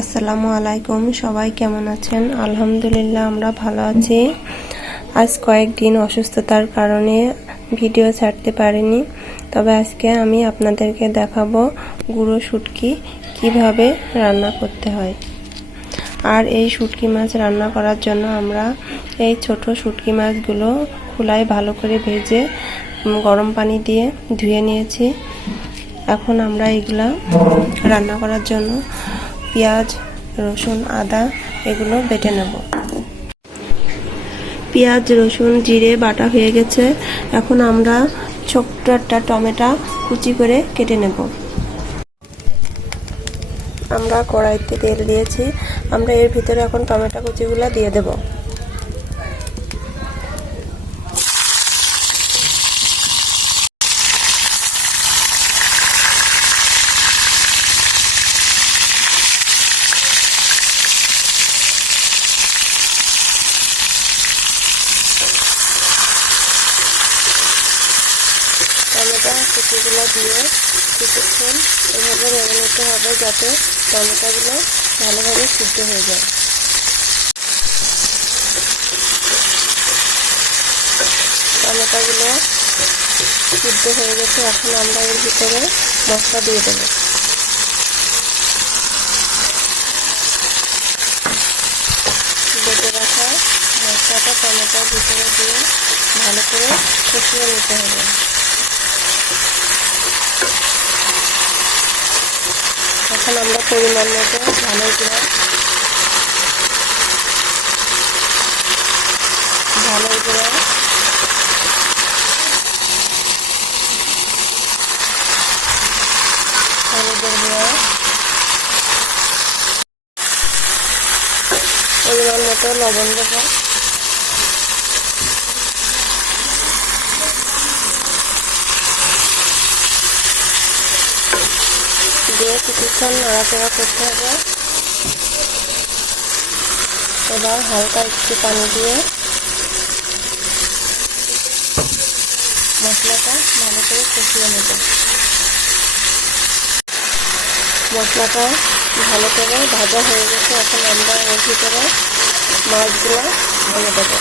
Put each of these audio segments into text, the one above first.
আসসালামু আলাইকুম। সবাই কেমন আছেন? আলহামদুলিল্লাহ আমরা ভালো আছি। আজ কয়েকদিন অসুস্থতার কারণে ভিডিও ছাড়তে পারিনি, তবে আজকে আমি আপনাদেরকে দেখাবো গুঁড়ো শুটকি কিভাবে রান্না করতে হয়। আর এই শুটকি মাছ রান্না করার জন্য আমরা এই ছোট শুটকি মাছগুলো খোলায় ভালো করে ভেজে গরম পানি দিয়ে ধুয়ে নিয়েছি। এখন আমরা এগুলা রান্না করার জন্য পেঁয়াজ, রসুন, আদা এগুলো বেটে নেব। পেঁয়াজ, রসুন, জিরে বাটা হয়ে গেছে। এখন আমরা ছোট্ট একটা টমেটো কুচি করে কেটে নেব। আমরা কড়াইতে তেল দিয়েছি, আমরা এর ভিতরে এখন টমেটো কুচিগুলো দিয়ে দেব। টমেটো কুচিগুলো দিয়ে কিছুক্ষণ এভাবে নেড়ে নিতে হবে যাতে টমেটোগুলো ভালোভাবে সিদ্ধ হয়ে যায়। টমেটোগুলো সিদ্ধ হয়ে গেছে, এখন আমরা এর ভিতরে মশলা দিয়ে দেব। বেটে রাখা মশলাটা টমেটোর ভিতরে দিয়ে ভালো করে কষিয়ে নিতে হবে। এখন আমরা পরিমাণ মতো ভালো করে হলুদের গুঁড়া, পরিমাণ মতো লবণ দেব। দিয়ে কিছুক্ষণ নাড়াচাড়া করতে হবে। এবার হালকা একটু পানি দিয়ে মশলাটা ভালো করে কষিয়ে নেব। মশলাটা ভালো করে ভাজা হয়ে গেছে, এখন আমরা এর ভিতরে মাছগুলো ঢেলে দেব।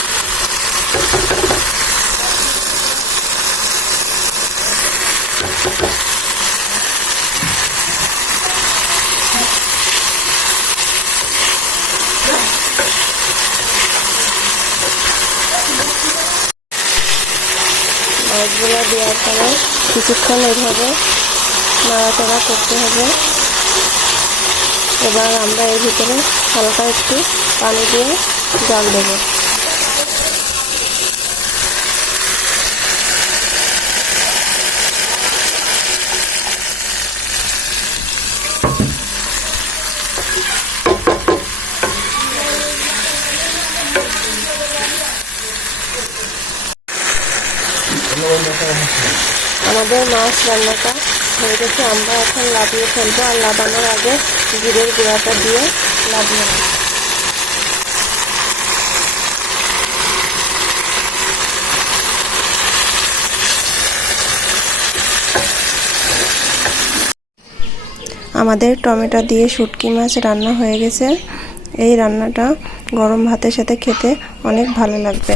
মাছগুলো দেওয়ার পরে কিছুক্ষণ এইভাবে নাড়াচাড়া করতে হবে। এবার আমরা এর ভিতরে হালকা একটু পানি দিয়ে জল দেব। আমাদের মাছ রান্নাটা হয়ে গেছে, আমরা এখন লাবিয়ে ফেলবো। আর লাবানোর আগে জিরের গুঁড়াটা দিয়ে লাবিয়ে নেব। আমাদের টমেটো দিয়ে শুটকি মাছ রান্না হয়ে গেছে। এই রান্নাটা গরম ভাতের সাথে খেতে অনেক ভালো লাগবে।